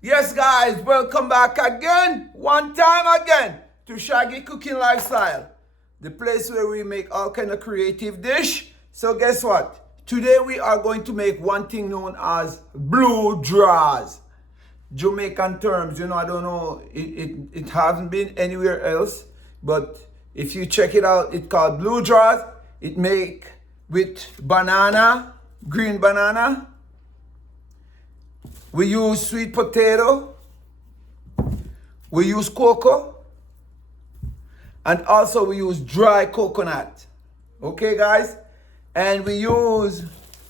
Yes, guys, welcome back again, one time again, to Shaggy Cooking Lifestyle, the place where we make all kind of creative dish. So guess what? Today we are going to make one thing known as blue draws. Jamaican terms, I don't know, it hasn't been anywhere else, but if you check it out, it's called blue draws. It make with banana, green banana. We use sweet potato, we use cocoa, and also we use dry coconut. Okay, guys? And we use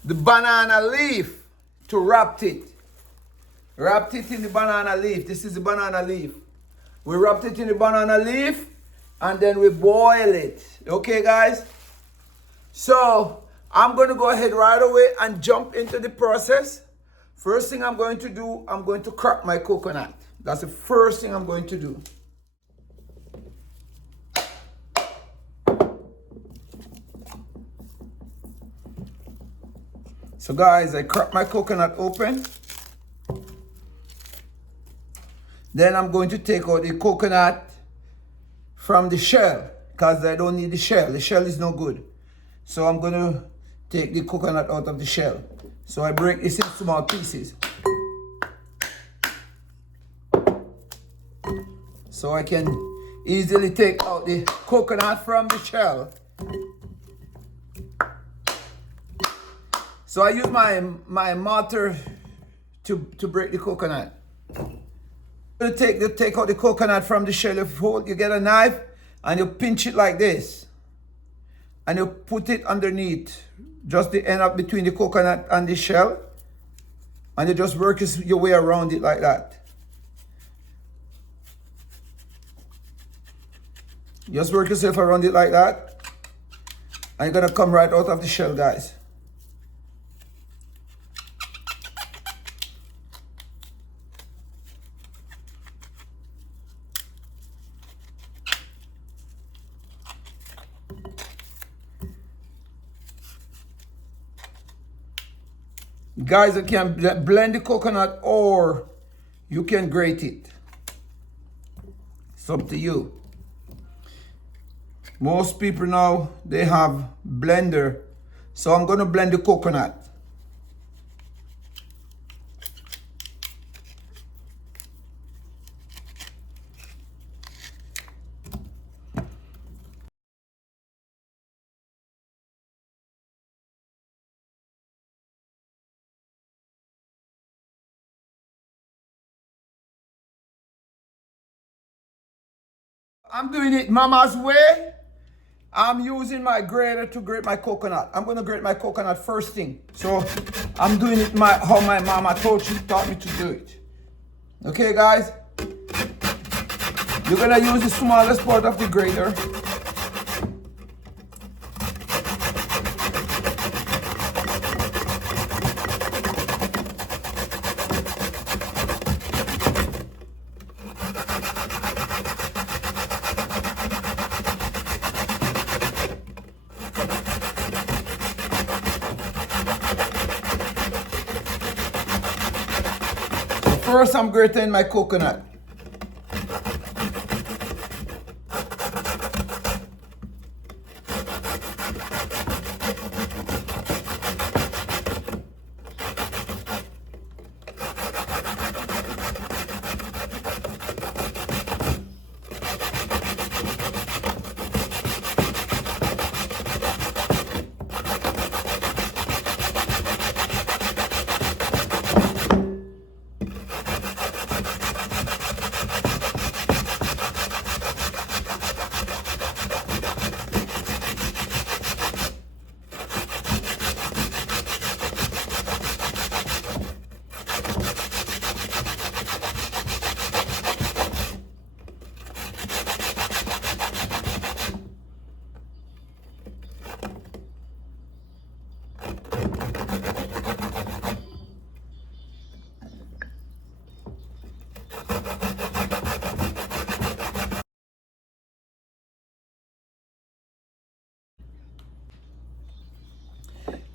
the banana leaf to wrap it. Wrapped it in the banana leaf. This is the banana leaf. We wrapped it in the banana leaf and then we boil it. Okay, guys? So I'm going to go ahead right away and jump into the process. First thing I'm going to do, I'm going to crack my coconut. That's the first thing I'm going to do. So guys, I crack my coconut open. Then I'm going to take out the coconut from the shell because I don't need the shell. The shell is no good. So I'm going to take the coconut out of the shell. So I break this in small pieces. So I can easily take out the coconut from the shell. So I use my mortar to break the coconut. You take out the coconut from the shell. You get a knife and you pinch it like this. And you put it underneath, just the end up between the coconut and the shell. And you just work your way around it like that. Just work yourself around it like that. And you're gonna come right out of the shell, guys. Guys, you can blend the coconut or you can grate it. It's up to you. Most people now, they have blender. So I'm going to blend the coconut. I'm doing it mama's way. I'm using my grater to grate my coconut. I'm going to grate my coconut first thing. So I'm doing it how my mama taught me to do it. Okay, guys? You're going to use the smallest part of the grater. First, I'm grating my coconut.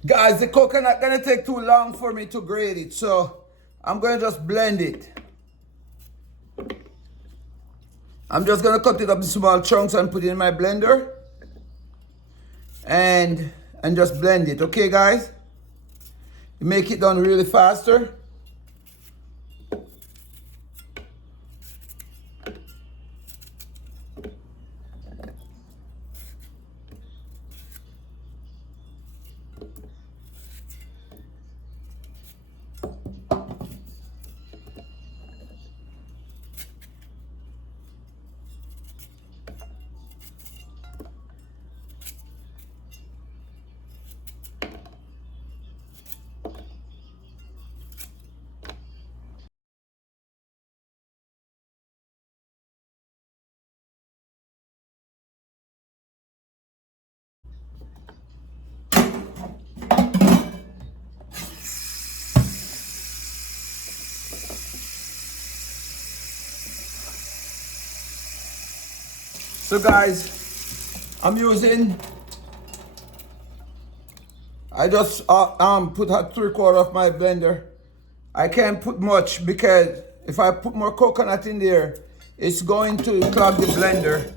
Guys, the coconut gonna take too long for me to grate it, so I'm gonna just blend it. I'm just gonna cut it up in small chunks and put it in my blender. And just blend it, okay guys? Make it done really faster. So guys, I just put out 3/4 of my blender. I can't put much because if I put more coconut in there, it's going to clog the blender.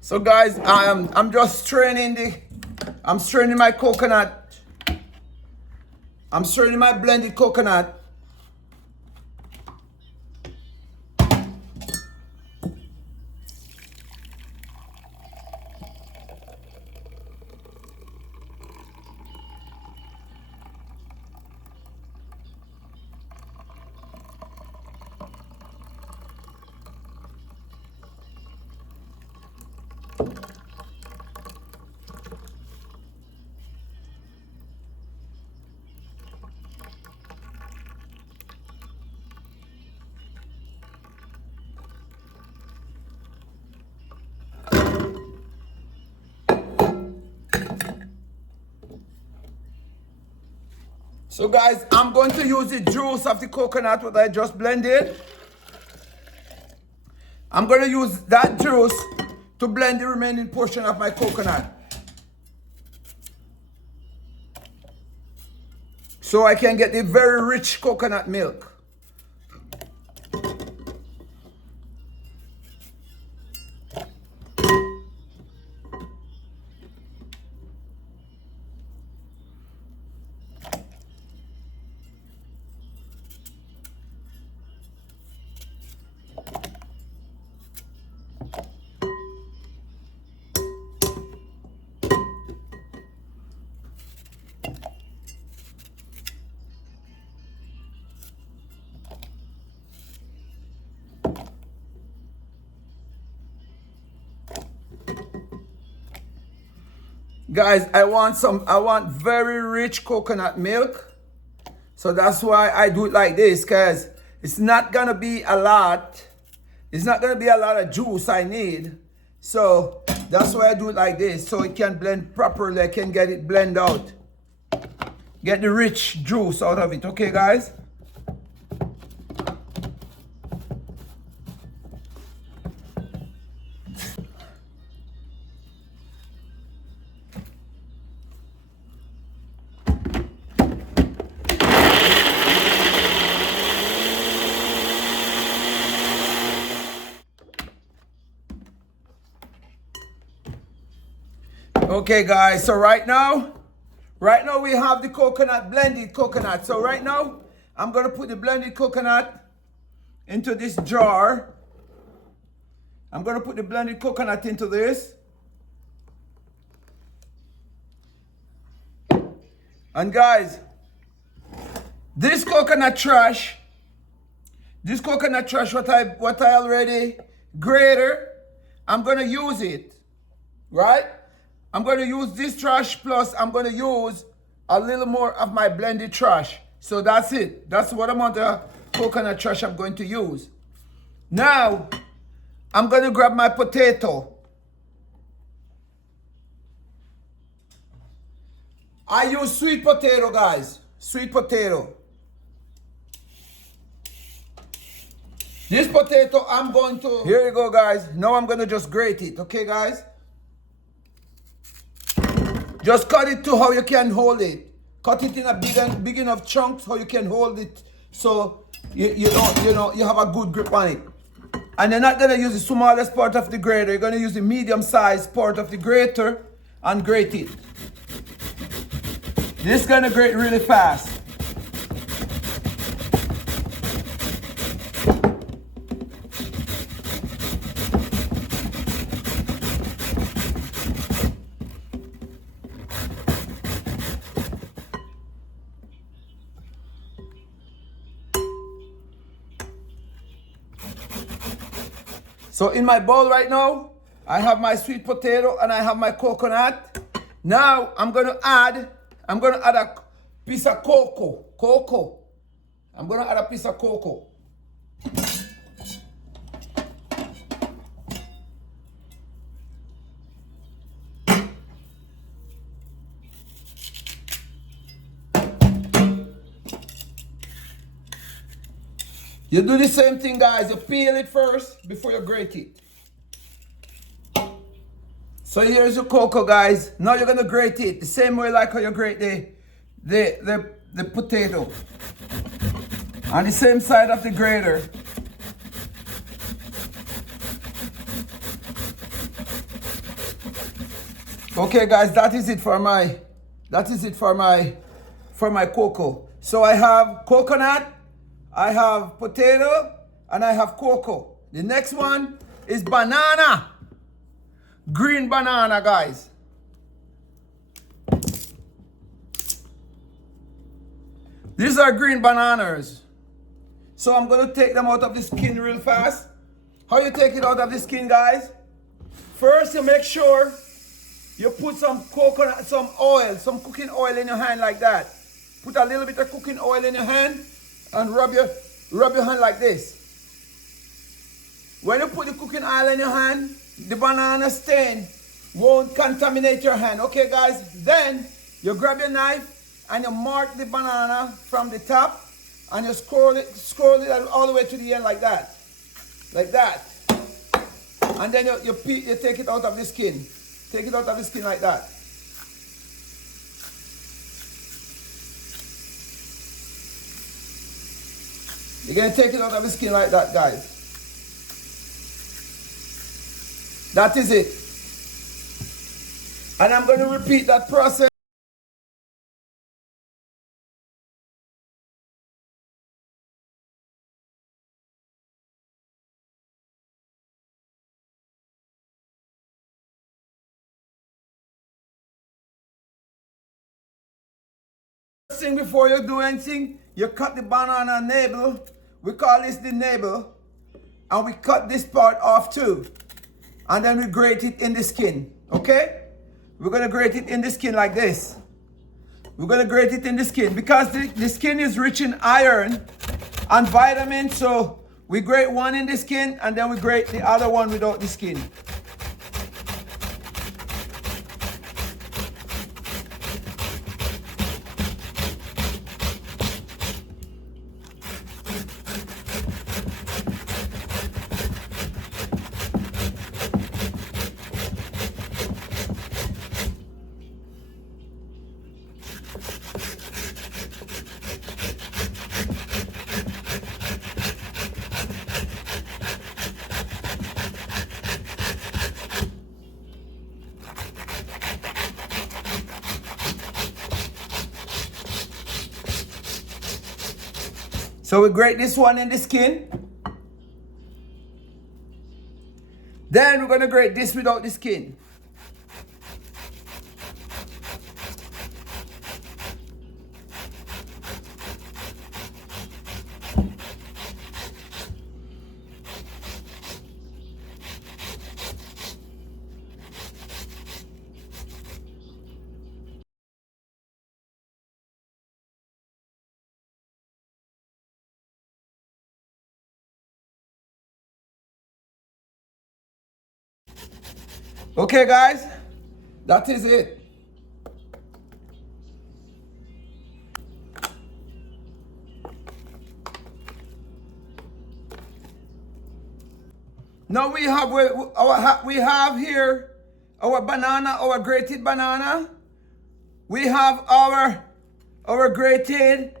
So guys, I'm just straining my coconut. I'm straining my blended coconut. So guys, I'm going to use the juice of the coconut that I just blended. I'm going to use that juice to blend the remaining portion of my coconut, so I can get the very rich coconut milk. Guys, I want very rich coconut milk. So that's why I do it like this, because it's not gonna be a lot. It's not gonna be a lot of juice I need. So that's why I do it like this, so it can blend properly. I can get it blend out. Get the rich juice out of it, okay guys? Okay guys, so right now we have the coconut, blended coconut. So right now, I'm gonna put the blended coconut into this jar. I'm gonna put the blended coconut into this. And guys, this coconut trash, what I already grated, I'm gonna use it, right? I'm going to use this trash, plus I'm going to use a little more of my blended trash. So that's it. That's what I'm going to coconut trash I'm going to use. Now, I'm going to grab my potato. I use sweet potato, guys. Sweet potato. This potato, I'm going to... Here you go, guys. Now I'm going to just grate it. Okay, guys? Just cut it to how you can hold it. Cut it in a big enough chunks how you can hold it so you have a good grip on it. And you're not going to use the smallest part of the grater. You're going to use the medium-sized part of the grater and grate it. This is going to grate really fast. So in my bowl right now, I have my sweet potato and I have my coconut. Now I'm gonna add a piece of cocoa. I'm gonna add a piece of cocoa. You do the same thing, guys. You peel it first before you grate it. So here's your cocoa, guys. Now you're gonna grate it the same way like how you grate the potato. On the same side of the grater. Okay, guys, that is it for my cocoa. So I have coconut, I have potato, and I have cocoa. The next one is banana. Green banana, guys. These are green bananas. So I'm going to take them out of the skin real fast. How you take it out of the skin, guys? First, you make sure you put some coconut, some oil, some cooking oil in your hand like that. Put a little bit of cooking oil in your hand and rub your hand like this. When you put the cooking oil in your hand, the banana stain won't contaminate your hand. Okay, guys? Then you grab your knife and you mark the banana from the top and you scroll it all the way to the end like that. Like that. And then you take it out of the skin. Take it out of the skin like that. You're going to take it out of the skin like that, guys. That is it. And I'm going to repeat that process. First thing before you do anything, you cut the banana navel. We call this the navel. And we cut this part off too. And then we grate it in the skin. Okay? We're going to grate it in the skin like this. We're going to grate it in the skin because the skin is rich in iron and vitamins. So we grate one in the skin and then we grate the other one without the skin. So we grate this one in the skin. Then we're going to grate this without the skin. Okay, guys? That is it. Now we have here our banana, our grated banana. We have our grated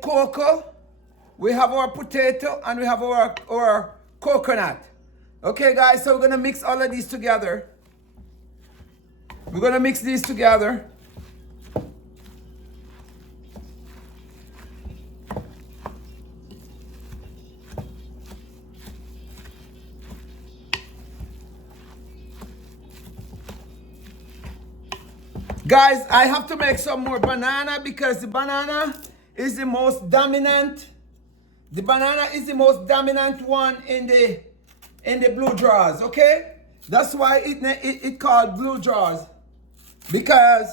cocoa. We have our potato, and we have our coconut. Okay, guys, so we're gonna mix all of these together. We're gonna mix these together. Guys, I have to make some more banana because the banana is the most dominant. The banana is the most dominant one in the blue drawers, okay? That's why it called blue drawers, because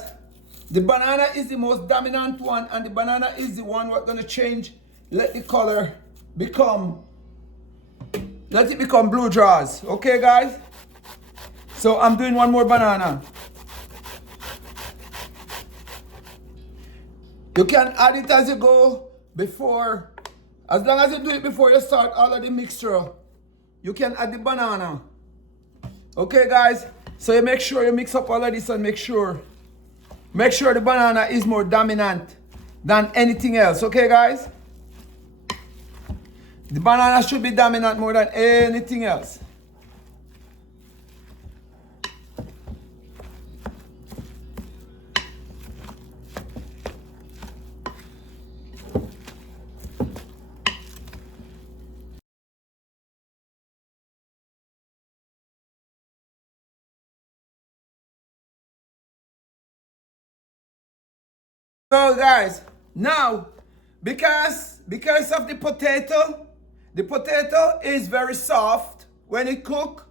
the banana is the most dominant one, and the banana is the one we're gonna change, let the color become, let it become blue drawers, okay, guys? So I'm doing one more banana. You can add it as you go before, as long as you do it before you start all of the mixture, you can add the banana. Okay, guys? So you make sure you mix up all of this and make sure the banana is more dominant than anything else. Okay, guys? The banana should be dominant more than anything else. So guys, now because of the potato is very soft when it cook.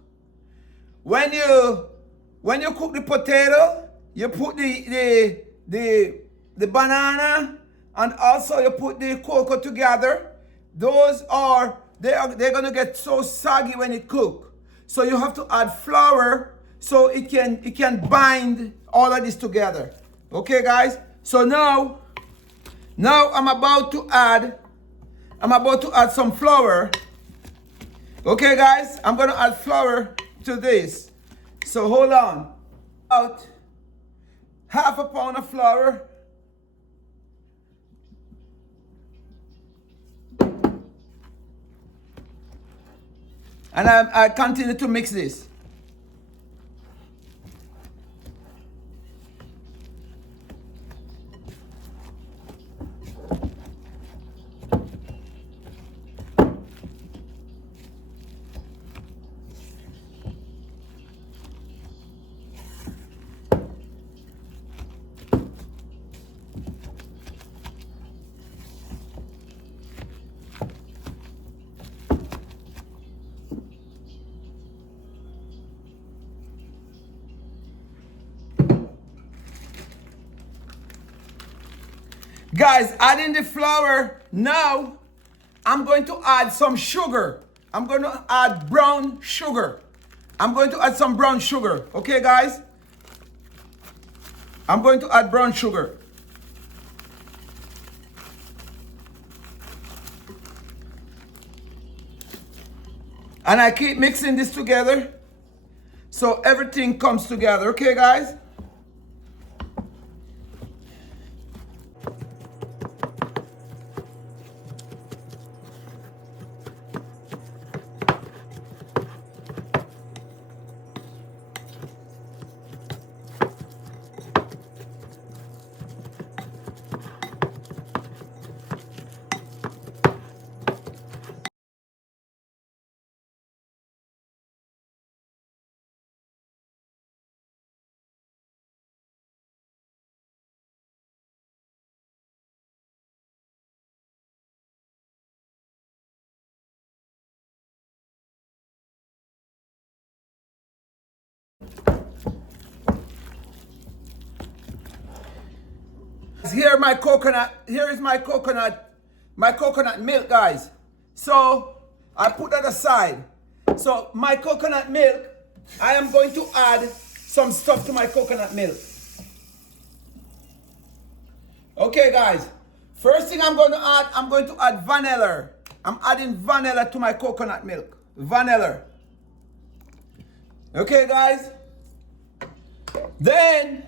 When you cook the potato, you put the banana and also you put the cocoa together. They're gonna get so soggy when it cook. So you have to add flour so it can bind all of this together. Okay, guys? So now I'm about to add some flour. Okay, guys, I'm gonna add flour to this. So hold on. About half a pound of flour. And I continue to mix this. Guys, adding the flour, now I'm going to add some sugar. I'm going to add brown sugar. I'm going to add some brown sugar. Okay, guys? I'm going to add brown sugar. And I keep mixing this together so everything comes together. Okay, guys? Here is my coconut milk, guys. So I put that aside. So my coconut milk, I am going to add some stuff to my coconut milk. Okay, guys. First thing I'm going to add vanilla. I'm adding vanilla to my coconut milk. Vanilla. Okay, guys. Then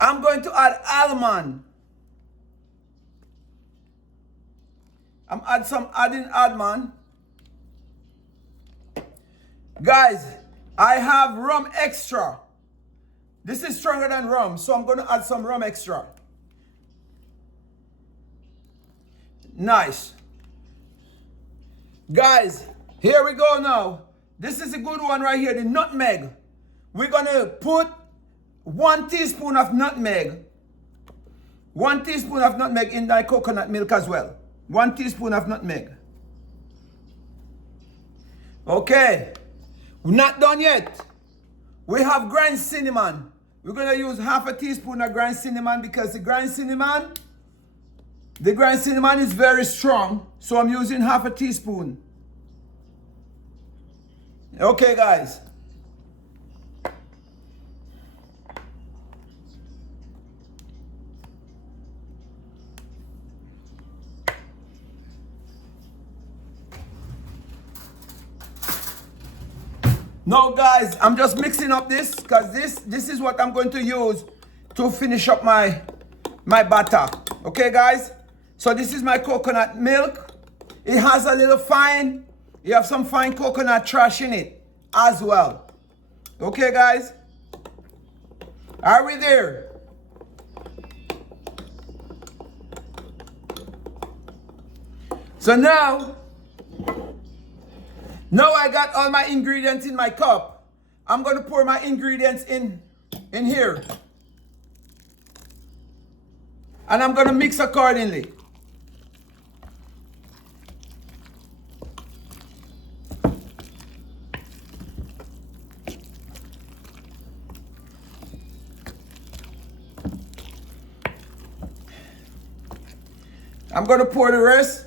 I'm going to add almond. I'm adding almond. Guys, I have rum extra. This is stronger than rum, so I'm going to add some rum extra. Nice. Guys, here we go now. This is a good one right here, the nutmeg. We're going to put 1 teaspoon of nutmeg. 1 teaspoon of nutmeg in my coconut milk as well. 1 teaspoon of nutmeg. Okay. We're not done yet. We have ground cinnamon. We're going to use half a teaspoon of ground cinnamon because the ground cinnamon is very strong. So I'm using half a teaspoon. Okay, guys. Now, guys, I'm just mixing up this because this is what I'm going to use to finish up my batter. Okay, guys? So this is my coconut milk. It has a little fine, you have some fine coconut trash in it as well. Okay, guys? Are we there? So now I got all my ingredients in my cup. I'm going to pour my ingredients in here. And I'm going to mix accordingly. I'm going to pour the rest.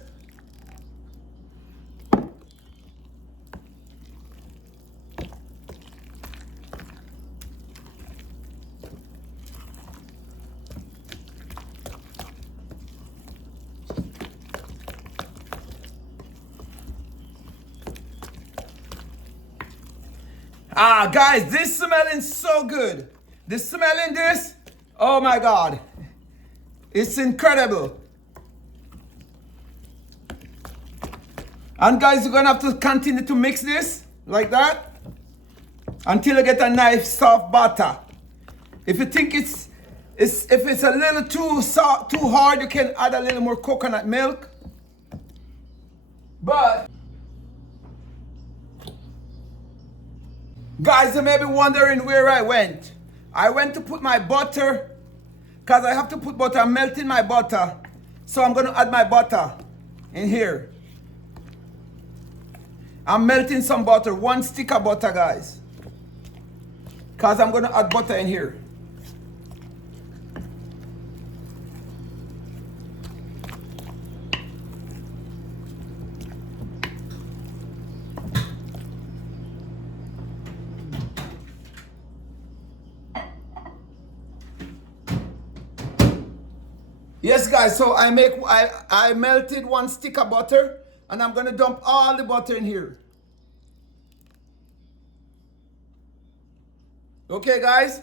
Guys, this smelling so good. The smell in this, oh my God. It's incredible. And guys, you're gonna have to continue to mix this like that until you get a nice soft batter. If you think if it's a little too hard, you can add a little more coconut milk. But guys, you may be wondering where I went. I went to put my butter, because I have to put butter. I'm melting my butter. So I'm going to add my butter in here. I'm melting some butter, 1 stick of butter, guys. Because I'm going to add butter in here. Yes, guys, so I melted 1 stick of butter, and I'm gonna dump all the butter in here. Okay, guys?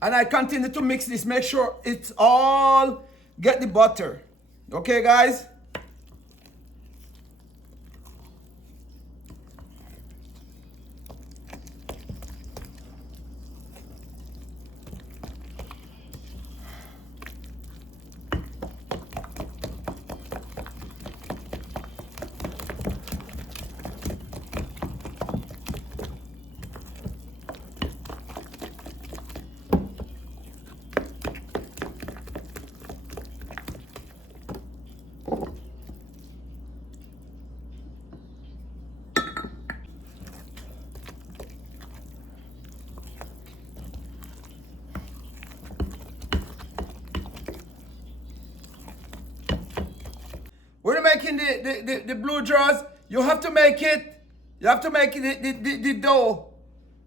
And I continue to mix this, make sure it's all get the butter. Okay, guys? We're making the blue jars. You have to make it You have to make the dough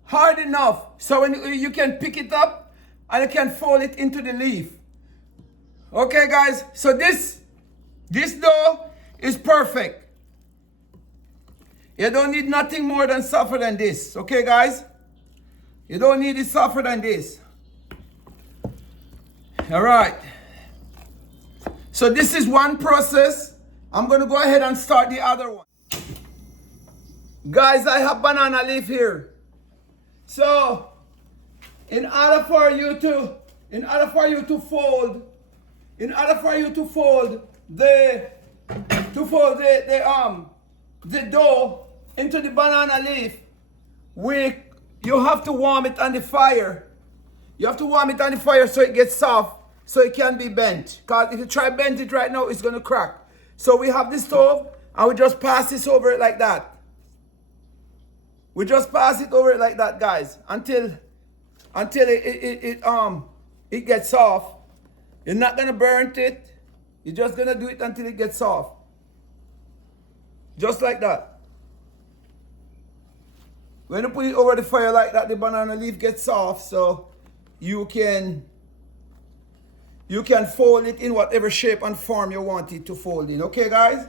hard enough so when you can pick it up and you can fold it into the leaf. Okay, guys, so this dough is perfect. You don't need nothing more than softer than this. Okay, guys? You don't need it softer than this. All right. So this is one process. I'm going to go ahead and start the other one. Guys, I have banana leaf here. So, in order for you to fold the dough into the banana leaf, you have to warm it on the fire. You have to warm it on the fire so it gets soft, so it can be bent. Because if you try bend it right now, it's gonna crack. So we have this stove and we just pass this over it like that. We just pass it over it like that, guys, until it gets soft. You're not gonna burn it. You're just gonna do it until it gets soft. Just like that. When you put it over the fire like that, the banana leaf gets soft, so you can fold it in whatever shape and form you want it to fold in. Okay, guys?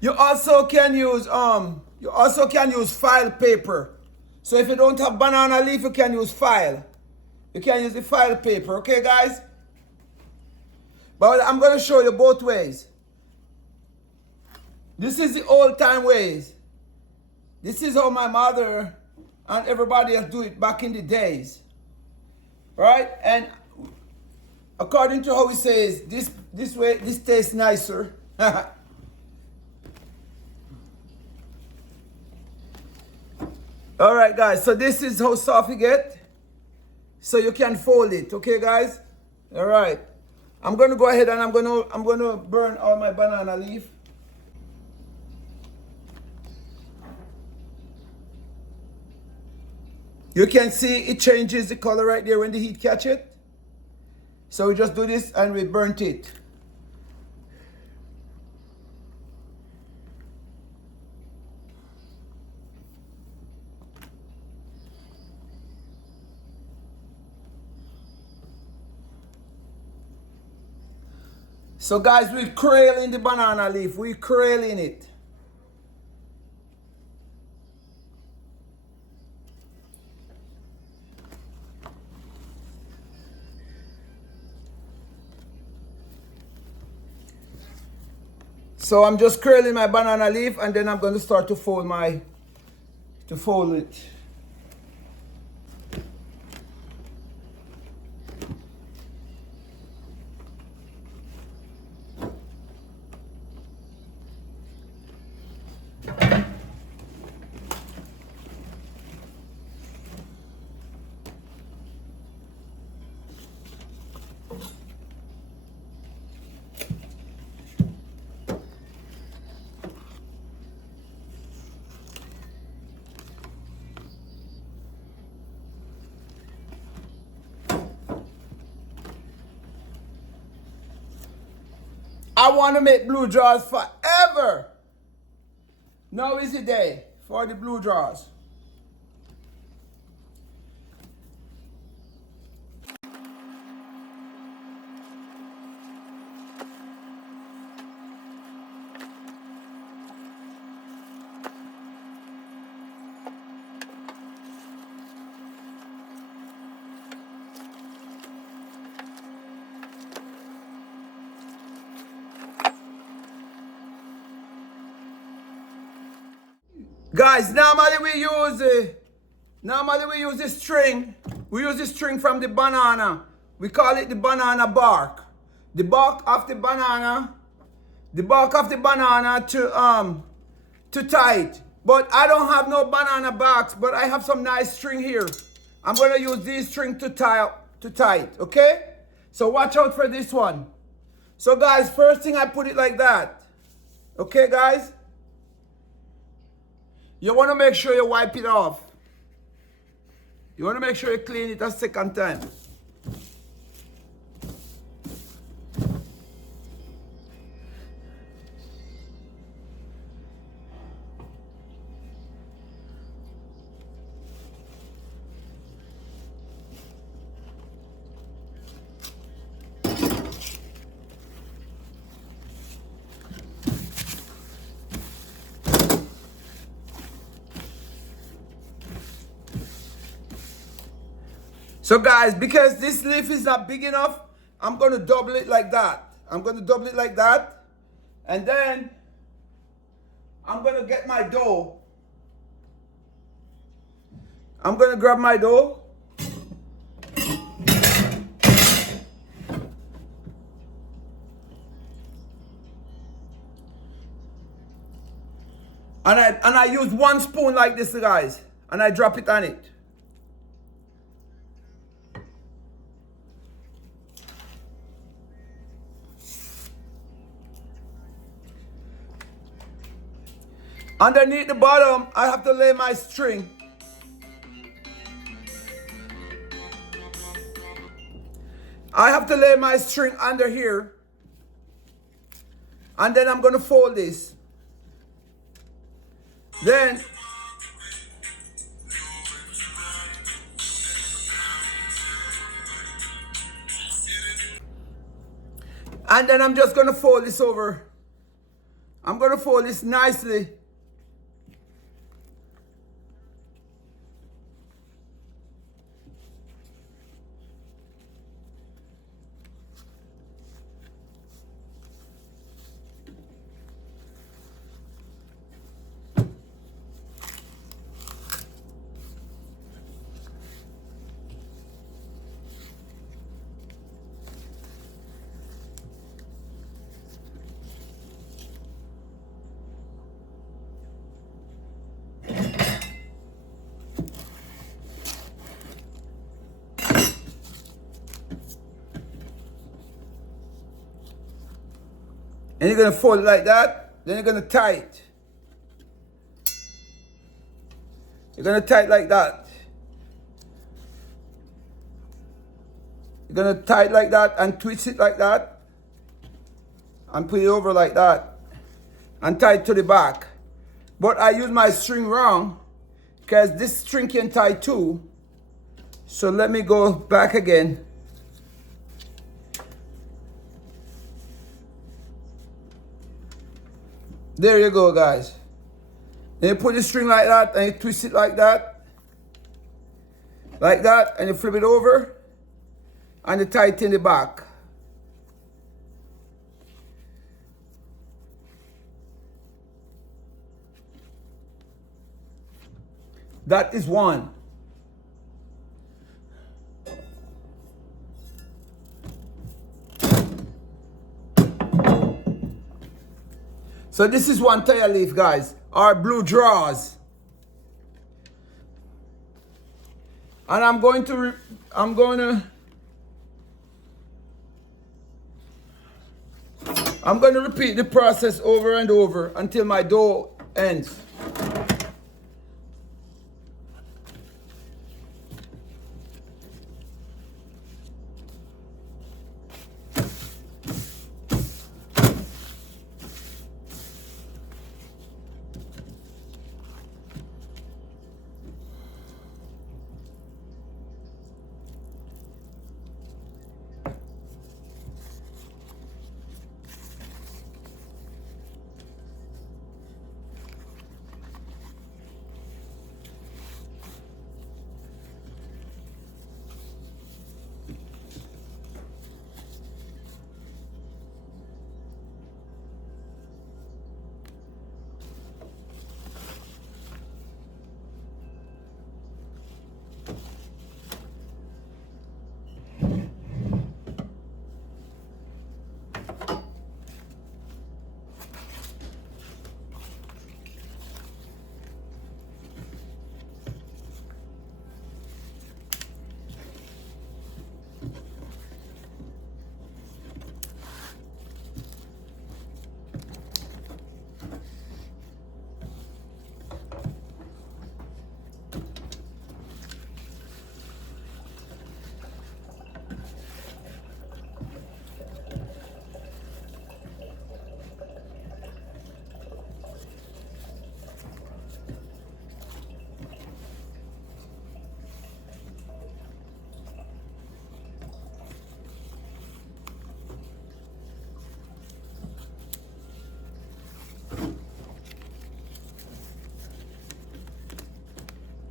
You also can use file paper. So if you don't have banana leaf, you can use file. You can use the file paper, okay, guys? But I'm going to show you both ways. This is the old time ways. This is how my mother and everybody else do it back in the days. Right? And according to how he says, this way, this tastes nicer. All right, guys, so this is how soft you get. So you can fold it, okay, guys? All right. I'm going to go ahead and I'm going to burn all my banana leaf. You can see it changes the color right there when the heat catch it. So we just do this and we burnt it. So guys, we crail in the banana leaf. We crail in it. So I'm just curling my banana leaf and then I'm going to start to fold it. I want to make blue drawers forever. Now is the day for the blue drawers. Guys, normally we use the string. We use the string from the banana. We call it the banana bark. The bark of the banana to tie it. But I don't have no banana barks, but I have some nice string here. I'm gonna use this string to tie it, okay? So watch out for this one. So guys, first thing I put it like that. Okay, guys? You want to make sure you wipe it off. You want to make sure you clean it a second time. So guys, because this leaf is not big enough, I'm going to double it like that. I'm going to double it like that. And then I'm going to get my dough. I'm going to grab my dough. And I use 1 spoon like this, guys. And I drop it on it. Underneath the bottom, I have to lay my string. I have to lay my string under here. And then I'm going to fold this. Then I'm just going to fold this over. I'm going to fold this nicely. And you're going to fold it like that. Then you're going to tie it. You're going to tie it like that. You're going to tie it like that and twist it like that. And put it over like that. And tie it to the back. But I use my string wrong because this string can tie too. So let me go back again. There you go, guys. Then you put the string like that and you twist it like that. Like that, and you flip it over and you tie it in the back. That is one. So this is one tire leaf, guys, or blue drawers. And I'm going to repeat the process over and over until my dough ends.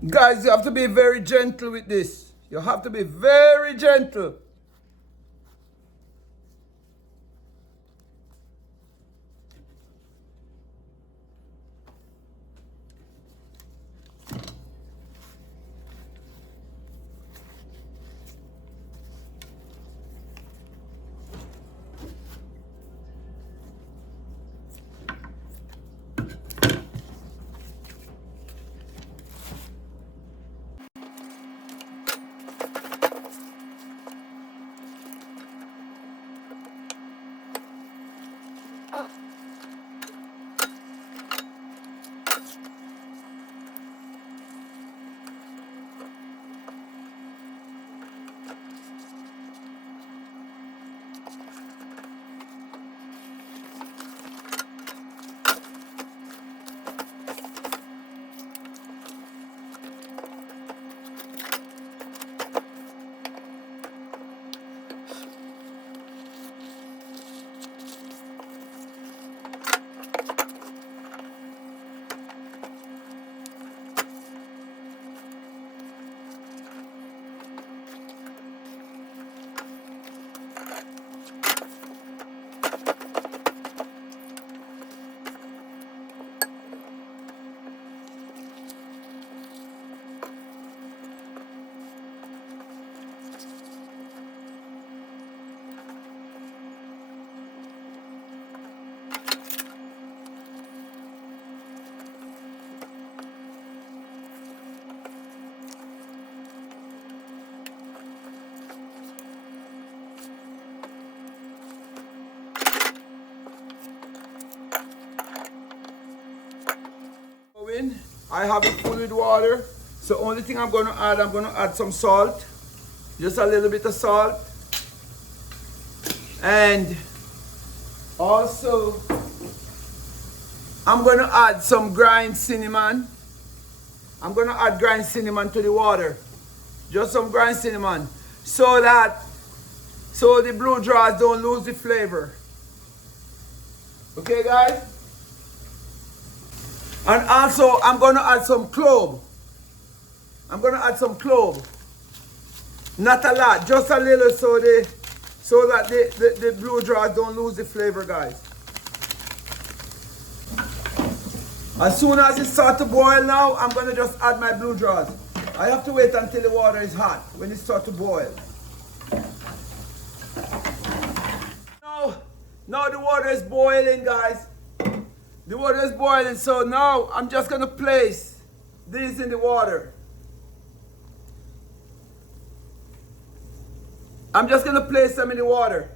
Guys, you have to be very gentle with this. You have to be very gentle. I have it full with water. So only thing I'm going to add some salt. Just a little bit of salt. And also, I'm going to add some ground cinnamon. I'm going to add ground cinnamon to the water. Just some ground cinnamon. So the blue drawers don't lose the flavor. Okay, guys? And also, I'm going to add some clove. I'm going to add some clove. Not a lot, just a little so that the blue drawers don't lose the flavor, guys. As soon as it starts to boil now, I'm going to just add my blue drawers. I have to wait until the water is hot when it starts to boil. Now the water is boiling, guys. The water is boiling, so now I'm just going to place these in the water. I'm just going to place them in the water.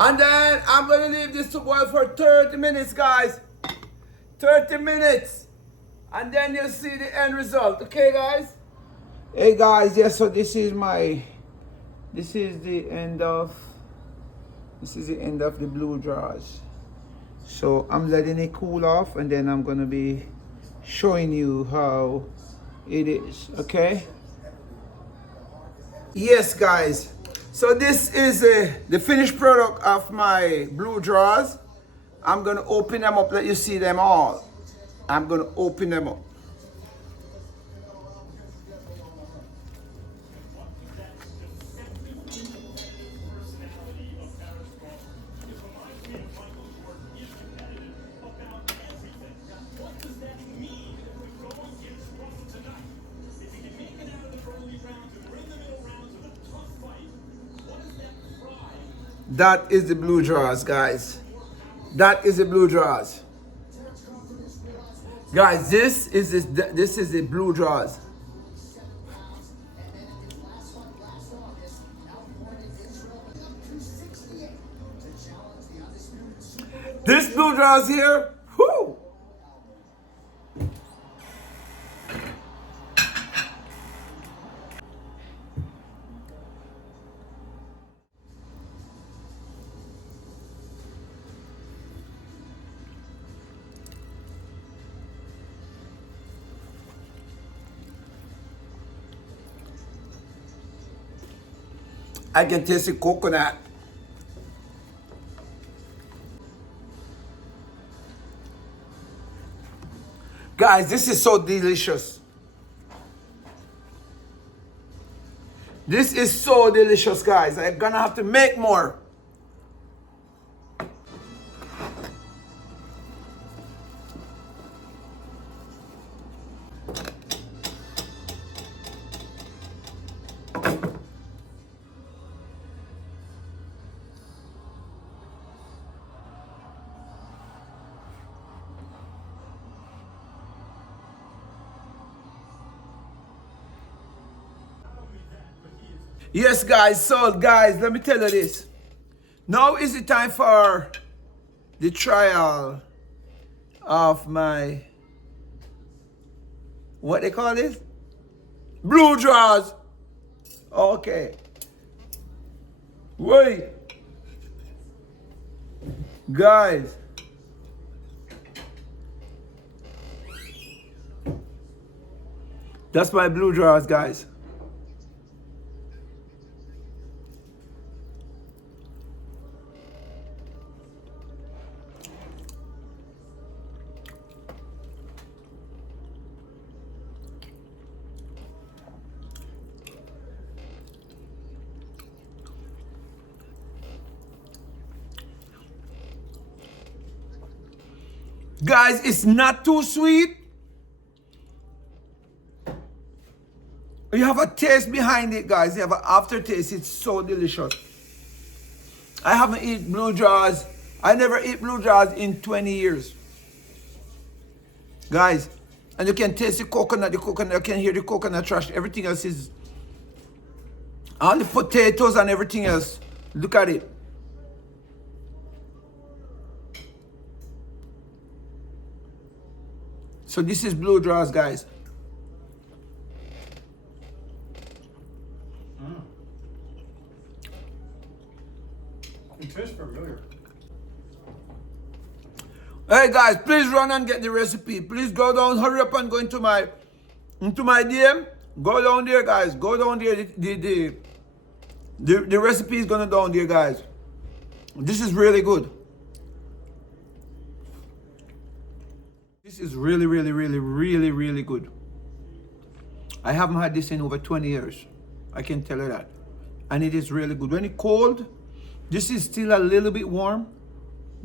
And then I'm going to leave this to boil for 30 minutes, guys. 30 minutes. And then you'll see the end result. Okay, guys? Hey, guys. Yes, so this is the end of the blue drawers. So I'm letting it cool off, and then I'm going to be showing you how it is. Okay? Yes, guys. So this is the finished product of my blue drawers. I'm going to open them up, let you see them all. I'm going to open them up. That is the blue drawers, guys. That is the blue drawers. Guys, this is the blue drawers. This blue drawers here, whoo! I can taste the coconut. Guys, this is so delicious. This is so delicious, guys. I'm gonna have to make more. Yes, guys. So, guys, let me tell you this. Now is the time for the trial of my, what they call this? Blue drawers. Okay. Wait. Guys. That's my blue drawers, guys. Guys, it's not too sweet. You have a taste behind it, guys. You have an aftertaste. It's so delicious. I haven't eaten blue jars. I never eat blue jars in 20 years. Guys, and you can taste the coconut. You can hear the coconut trash. Everything else is, all the potatoes and everything else. Look at it. So this is blue drawers, guys. It tastes familiar. Hey guys, please run and get the recipe. Please go down, hurry up and go into my DM. Go down there, guys. Go down there. The recipe is gonna down there, guys. This is really good. This is really, really, really, really, really good. I haven't had this in over 20 years. I can tell you that. And it is really good. When it's cold, this is still a little bit warm.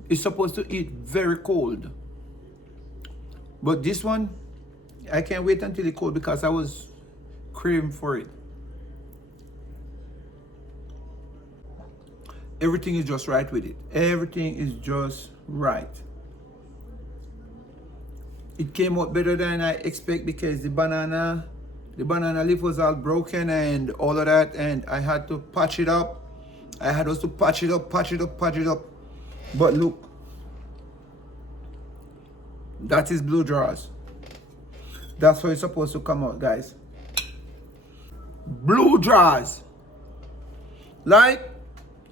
It's supposed to eat very cold. But this one, I can't wait until it's cold because I was craving for it. Everything is just right with it. Everything is just right. It came out better than I expect because the banana leaf was all broken and all of that, and I had to patch it up. I had also patch it up. But look, that is blue drawers. That's how it's supposed to come out, guys. Blue drawers. Like,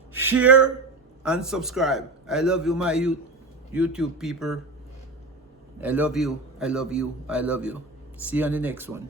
share, and subscribe. I love you, my YouTube people. I love you. I love you. I love you. See you on the next one.